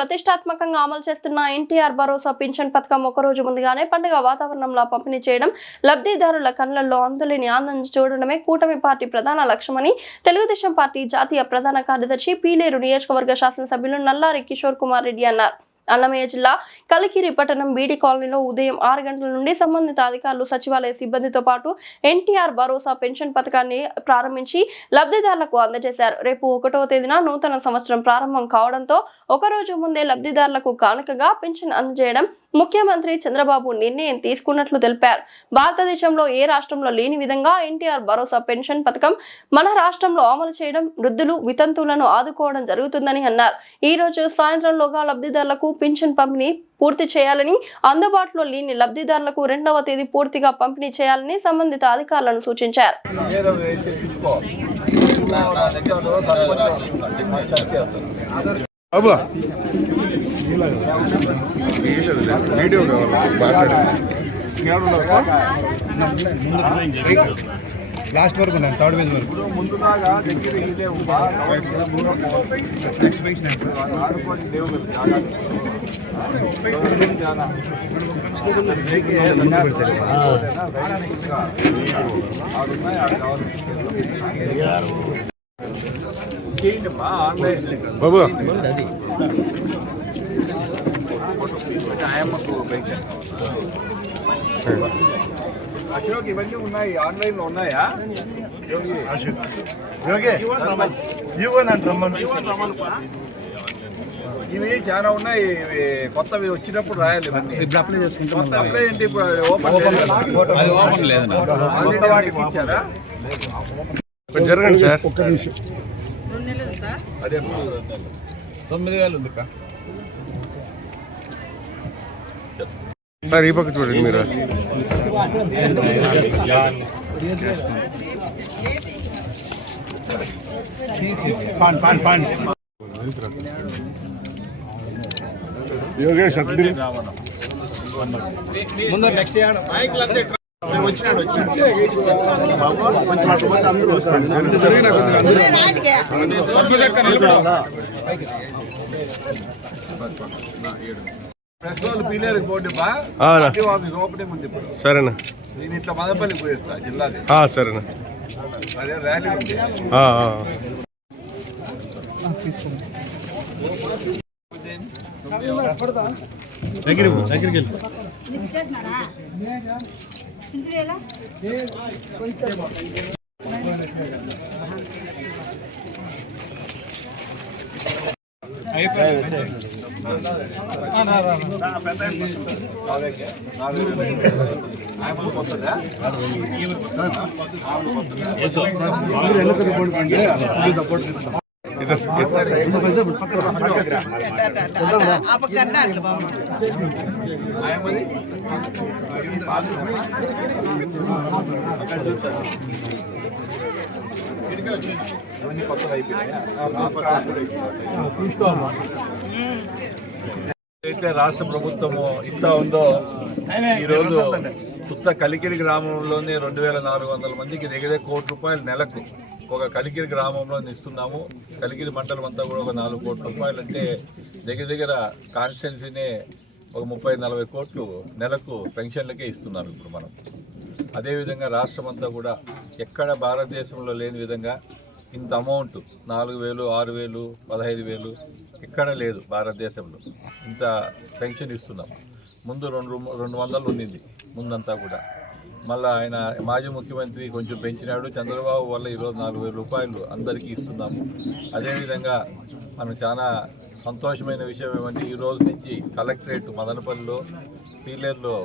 ప్రతిష్టాత్మకంగా అమలు చేస్తున్న ఎన్టీఆర్ భరోసా పింఛన్ పథకం ఒక రోజు ముందుగానే పండుగ వాతావరణంలో పంపిణీ చేయడం, లబ్ధిదారుల కళ్లల్లో అందులేని ఆనందం చూడడమే కూటమి పార్టీ ప్రధాన లక్ష్యమని తెలుగుదేశం పార్టీ జాతీయ ప్రధాన కార్యదర్శి పీలేరు నియోజకవర్గ శాసనసభ్యులు నల్లారి కిషోర్ కుమార్ రెడ్డి అన్నారు. అన్నమయ్య జిల్లా కలికిరి పట్టణం బీడి కాలనీలో ఉదయం 6 గంటల నుండి సంబంధిత అధికారులు, సచివాలయ సిబ్బందితో పాటు ఎన్టీఆర్ భరోసా పెన్షన్ పథకాన్ని ప్రారంభించి లబ్ధిదారులకు అందజేశారు. రేపు 1వ తేదీన నూతన సంవత్సరం ప్రారంభం కావడంతో ఒకరోజు ముందే లబ్ధిదారులకు కానుకగా పెన్షన్ అందజేయడం ముఖ్యమంత్రి చంద్రబాబు నిర్ణయం తీసుకున్నట్లు తెలిపారు. భారతదేశంలో ఏ రాష్ట్రంలో లేని విధంగా ఎన్టీఆర్ భరోసా పెన్షన్ పథకం మన రాష్ట్రంలో అమలు చేయడం, వృద్ధులు, వితంతువులను ఆదుకోవడం జరుగుతుందని అన్నారు. ఈ రోజు సాయంత్రంలోగా లబ్ధిదారులకు పెన్షన్ పంపిణీ పూర్తి చేయాలని, అందుబాటులో లేని లబ్ధిదారులకు 2వ తేదీ పూర్తిగా పంపిణీ చేయాలని సంబంధిత అధికారులను సూచించారు. వీడియో లాస్ట్ వరకు నేను 3rd పేజ్ వరకు ముందులాగా దగ్గర ఇదే నెక్స్ట్ పేజ్ ఆడుకోండి దేవుడు బాబు ఆయమ్మకు పెన్షన్ అశోక్ ఇవన్నీ ఉన్నాయి, ఆన్లైన్లో ఉన్నాయా? ఇవి చాలా ఉన్నాయి, కొత్తవి వచ్చినప్పుడు రాయాలి. ఇవన్నీ అప్లై ఏంటి? ఇప్పుడు ఓపెన్ లేదు, ఇచ్చారా? జరగండి సార్. అదే 9,000 ఉంది సార్. ఈ పక్క చూడండి మీరు. యోగేష్ ముందు నెక్స్ట్ వచ్చినాడు అందరూ వస్తారు. ప్రెస్ వాళ్ళు పీలేరు పోటీపా ఆఫీస్ ఓపెనింగ్ ఉంది ఇప్పుడు. సరేనా, నేను ఇట్లా మదపల్లి పోయిస్తా జిల్లాది. సరేనా, అదే ర్యాలీ ఉంది. దగ్గరికి వెళ్ళి అయితే రాష్ట్ర ప్రభుత్వము ఇస్తా ఉందో, ఈరోజు కొత్త కలికిరి గ్రామంలోనే 2,400 మందికి దగ్గర ₹1 కోటి నెలకు ఒక కలికిరి గ్రామంలో ఇస్తున్నాము. కలికిరి మండలం అంతా కూడా ఒక ₹4 కోట్ల అంటే దగ్గర కాన్స్టిట్యున్సీనే ఒక 30-40 కోట్లు నెలకు పెన్షన్లకే ఇస్తున్నారు ఇప్పుడు మనం. అదేవిధంగా రాష్ట్రం అంతా కూడా ఎక్కడ భారతదేశంలో లేని విధంగా ఇంత అమౌంట్ 4,000, 6,000, 15,000 ఎక్కడ లేదు భారతదేశంలో. ఇంత పెన్షన్ ఇస్తున్నాం. ముందు 200 ఉండింది ముందంతా కూడా. మళ్ళీ ఆయన మాజీ ముఖ్యమంత్రి కొంచెం పెంచినాడు. చంద్రబాబు వల్ల ఈరోజు ₹4,000 అందరికీ ఇస్తున్నాము. అదేవిధంగా మనం చాలా సంతోషమైన విషయం ఏమంటే, ఈ రోజు నుంచి కలెక్టరేట్ మదనపల్లిలో, పీలేరులో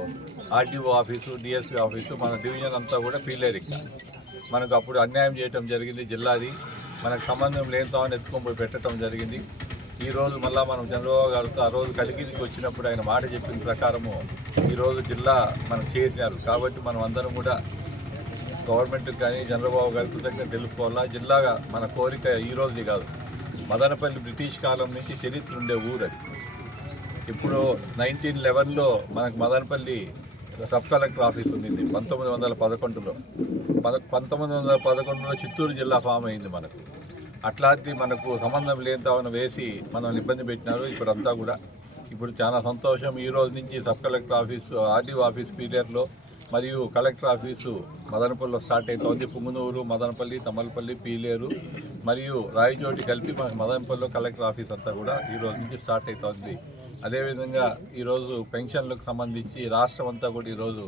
ఆర్డీఓ ఆఫీసు, డిఎస్పీ ఆఫీసు, మన డివిజన్ అంతా కూడా పీలేరుగా. మనకు అప్పుడు అన్యాయం చేయటం జరిగింది జిల్లాది, మనకు సంబంధం లేని తామని ఎత్తుకొని పెట్టడం జరిగింది. ఈరోజు మళ్ళీ మనం చంద్రబాబు గారితో ఆ రోజు కలికిరికి వచ్చినప్పుడు ఆయన మాట చెప్పిన ప్రకారము ఈరోజు జిల్లా మనం చేసినారు. కాబట్టి మనం అందరం కూడా గవర్నమెంట్కి కానీ చంద్రబాబు గారి కృతజ్ఞత తెలుపుకోవాలా. జిల్లాగా మన కోరిక ఈ రోజుది కాదు, మదనపల్లి బ్రిటిష్ కాలం నుంచి చరిత్ర ఉండే ఊరు అది. ఇప్పుడు 1911లో మనకు మదనపల్లి సబ్ కలెక్టర్ ఆఫీస్ ఉండింది. 1911లో 1911లో చిత్తూరు జిల్లా ఫామ్ అయింది మనకు. అట్లాంటి మనకు సంబంధం లేని వేసి మనల్ని ఇబ్బంది పెట్టినారు. ఇప్పుడంతా కూడా ఇప్పుడు చాలా సంతోషం. ఈ రోజు నుంచి sub collector office, RDO office పీరియడ్లో మరియు కలెక్టర్ ఆఫీసు మదనపల్లిలో స్టార్ట్ అవుతోంది. పుంగనూరు, మదనపల్లి, తమ్మలపల్లి, పీలేరు మరియు రాయచోటి కలిపి మనకు మదనపల్లిలో కలెక్టర్ ఆఫీస్ అంతా కూడా ఈ రోజు నుంచి స్టార్ట్ అవుతోంది. అదేవిధంగా ఈరోజు పెన్షన్లకు సంబంధించి రాష్ట్రం అంతా కూడా ఈరోజు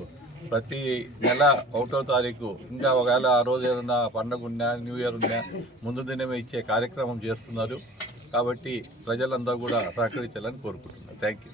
ప్రతి నెల 1వ తారీఖు ఇంకా ఒకవేళ ఆ రోజు ఏదైనా పండుగ ఉన్నా, న్యూ ఇయర్ ఉన్నా ముందు దినమే ఇచ్చే కార్యక్రమం చేస్తున్నారు. కాబట్టి ప్రజలందరూ కూడా సహకరించాలని కోరుకుంటున్నారు. Thank you.